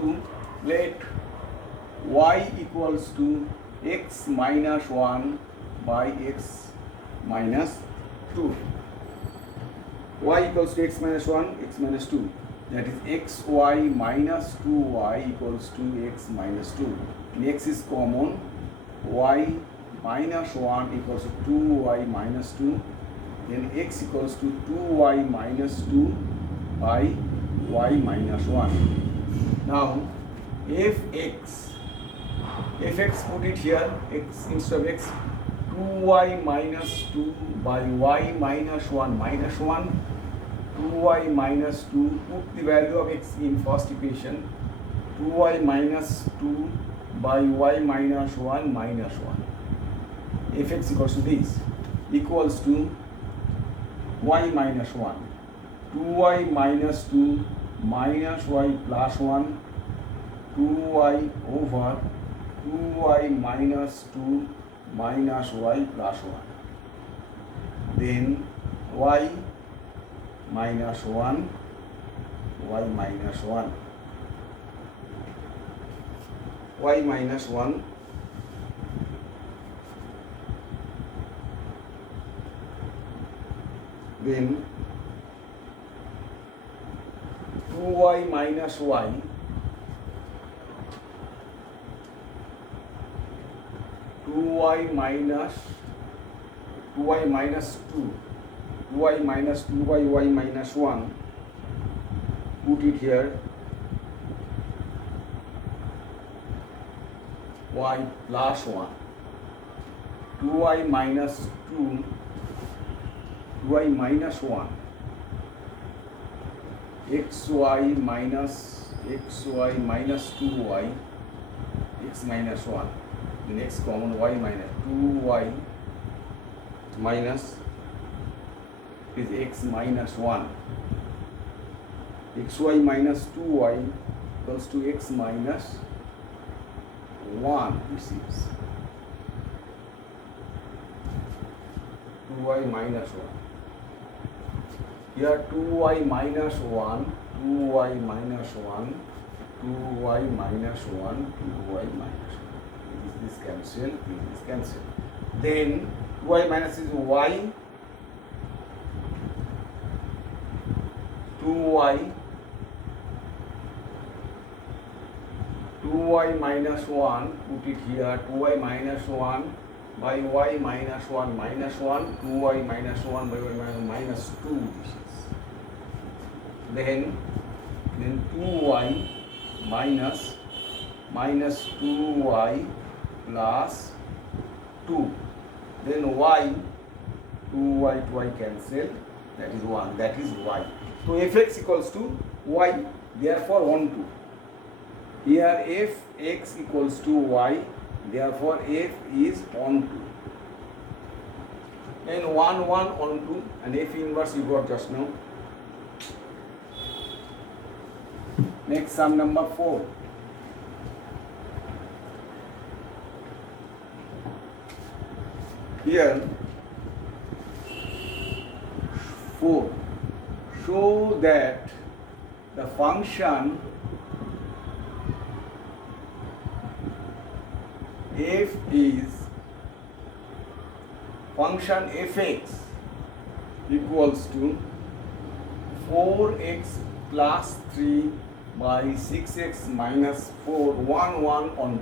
to let y equals to x minus 1 by x minus 2. Y equals to x minus 1, x minus 2. That is xy minus 2y equals to x minus 2. And x is common. Y minus 1 equals to 2y minus 2. Then x equals to 2y minus 2 by y minus 1. Now fx put it here, x instead of x, 2y minus 2 by y minus 1 minus 1, 2y minus 2, put the value of x in first equation, 2y minus 2 by y minus 1 minus 1. Fx equals to this, equals to y minus 1, 2y minus 2 minus y plus 1, 2y over 2y minus 2 minus y plus 1. Then y minus 1, y minus 1, y minus 1, then 2y minus y, 2y minus 2y minus 2, 2y minus 2 by y minus 1, put it here, y plus 1, 2y minus 2, 2y minus 1, xy minus 2y, x minus 1, the next common y minus 2y minus is x minus 1, xy minus 2y equals to x minus 1, this is 2y minus 1. Here 2y minus 1, 2y minus 1, 2y minus 1, 2y minus 1. This cancel, this cancel. Then 2y minus is y, 2y minus 1, put it here, 2y minus 1 by y minus 1 minus 1, 2y minus 1 by y minus 2, this is. Then 2y minus 2y plus 2. Then y, 2y cancel, that is 1, that is y. So fx equals to y, therefore 1, 2. Here fx equals to y, therefore f is 1, 2. Then 1, 1, 1, 2, and f inverse you got just now. Next sum number 4. Here 4. Show that the function f is function fx equals to 4x plus 3 by 6x minus 4, 1, 1 on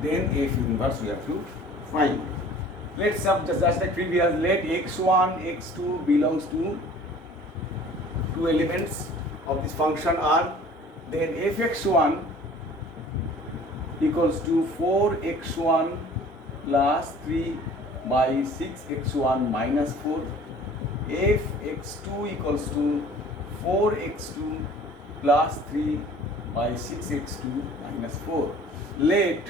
2. Then f inverse we have to find. Let's just like previous, let x1, x2 belongs to two elements of this function R. Then fx1 equals to 4x1 plus 3 by 6x1 minus 4. fx2 equals to 4x2 plus 3 by 6x2 minus 4. Let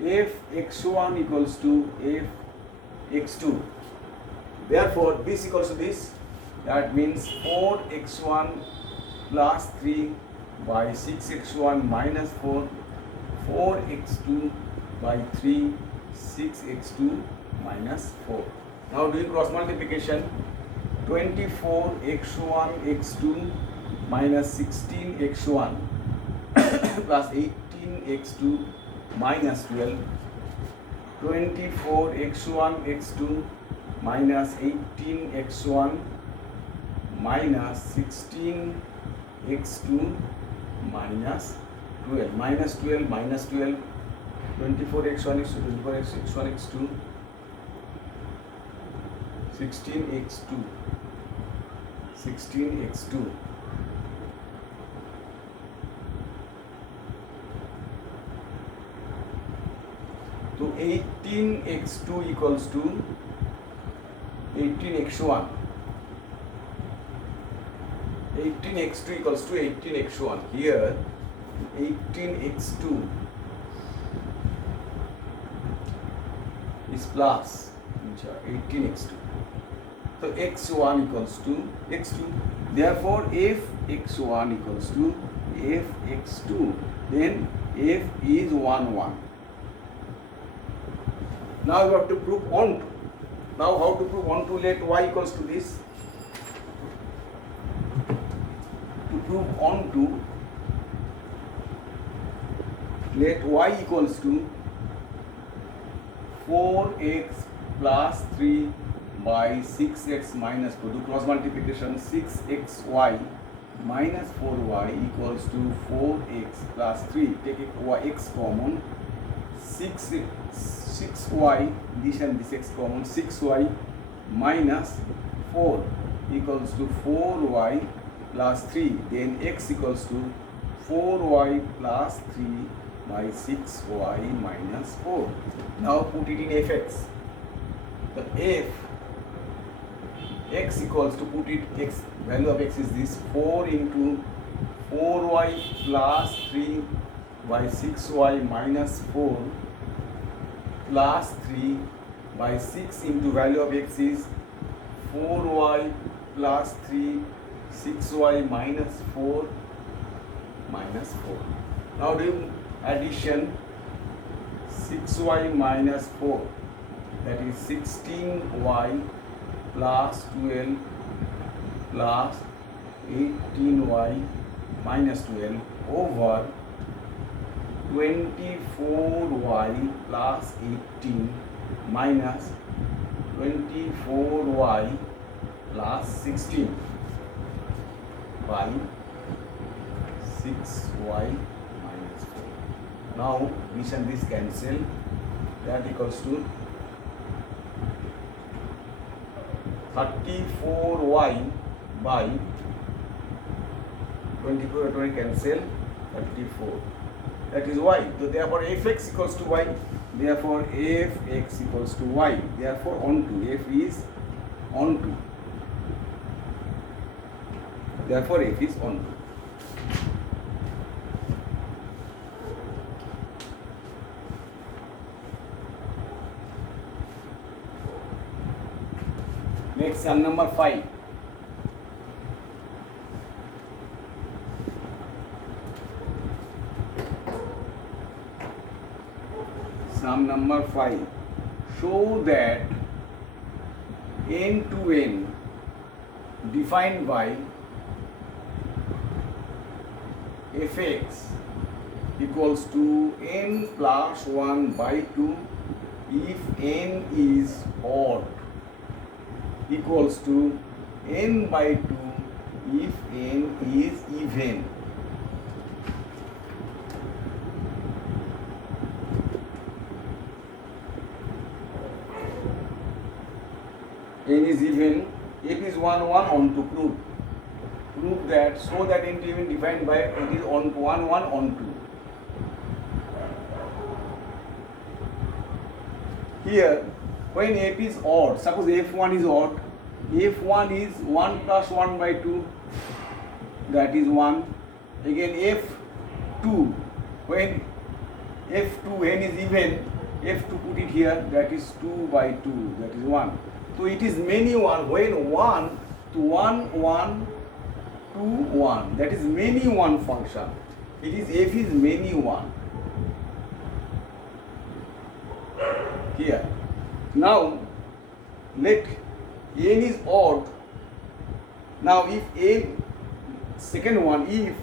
fx1 equals to fx2. Therefore, this equals to this. That means 4x1 plus 3 by 6x1 minus 4, 4x2 by 3, 6x2 minus 4. Now doing cross multiplication, 24 x1 x2 minus 16 x1 plus 18 x2 minus 12, 24 x1 x2 minus 18 x1 minus 16 x2 minus 12, minus 12 minus 12, 24 x1 x2, 24 x1 x2, 16 x2, 16 x2. So 18 x2 equals to 18 x1. 18 x2 equals to 18 x1. Here 18 x2 is plus 18 x2. So x1 equals to x2. Therefore f x1 equals to f x2. Then f is 1 1. Now you have to prove onto. Now how to prove onto? Let y equals to this. To prove onto, let y equals to 4x plus 3 by 6x minus 4. Do cross multiplication. 6xy minus 4y equals to 4x plus 3. Take x common. 6y, this and this x common. 6y minus 4 equals to 4y plus 3. Then x equals to 4y plus 3 by 6y minus 4. Now put it in fx. The f x equals to, put it, x value of x is this, 4 into 4y plus 3 by 6y minus 4 plus 3 by 6 into value of x is 4y plus 3, 6y minus 4 minus 4. Now do addition. 6y minus 4, that is 16y plus 12 plus 18y minus 12 over 24y plus 18 minus 24y plus 16 by 6y minus 4. Now this and this cancel. That equals to 34y by 24, 20 cancel, 34. That is y. So therefore fx equals to y. Therefore fx equals to y. Therefore onto, f is onto. Therefore f is onto. Next, sum number 5. Sum number 5. Show that n to n defined by fx equals to n plus 1 by 2 if n is odd, equals to n by 2 if n is even. N is even, f is 1 1 on to prove. Prove that, so that n to even defined by it is on 1 1 on 2. Here when f is odd, suppose f1 is odd, f1 is 1 plus 1 by 2, that is 1. Again f2, when f2 n is even, f2 put it here, that is 2 by 2, that is 1. So it is many 1, when 1 to 1 1 2 1, that is many 1 function. It is f is many 1. Here. Now let n is odd, Now if n, second one, if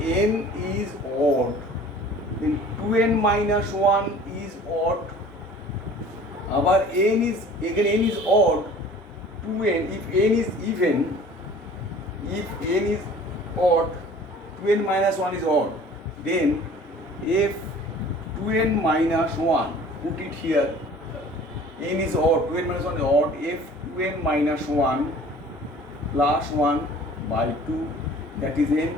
n is odd, then 2n minus 1 is odd. Abar n is odd, 2n, if n is even, if n is odd, 2n minus 1 is odd, then if 2n minus 1, put it here, n is odd, 2n minus 1 is odd, if 2n minus 1 plus 1 by 2, that is n.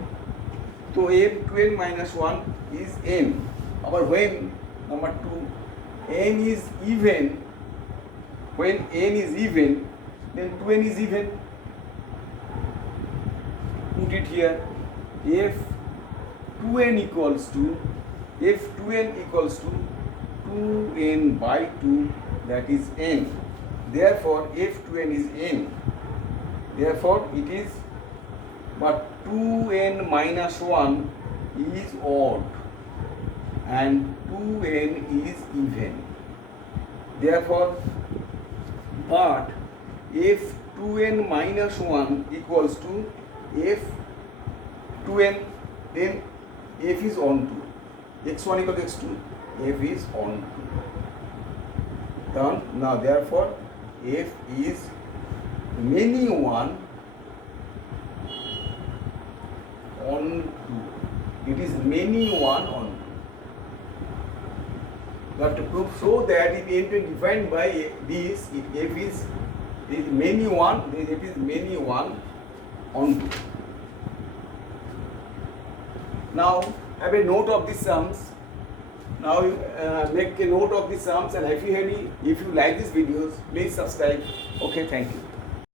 So if 2n minus 1 is n. But when, number 2, n is even, when n is even, then 2n is even. Put it here, if 2n equals to 2n by 2, that is n. Therefore if 2n is n, therefore it is, but 2n minus 1 is odd and 2n is even. Therefore, but if 2n minus 1 equals to f 2n, then f is on 2. x1 equal to x2, f is on 2. Done. Now therefore f is many 1 on 2. It is many 1 on 2. You have to prove so that if n is defined by this, if f is many 1, then f is many 1 on 2. Now have a note of these sums. Now you make a note of these sums, and if you like these videos, please subscribe. Okay, thank you.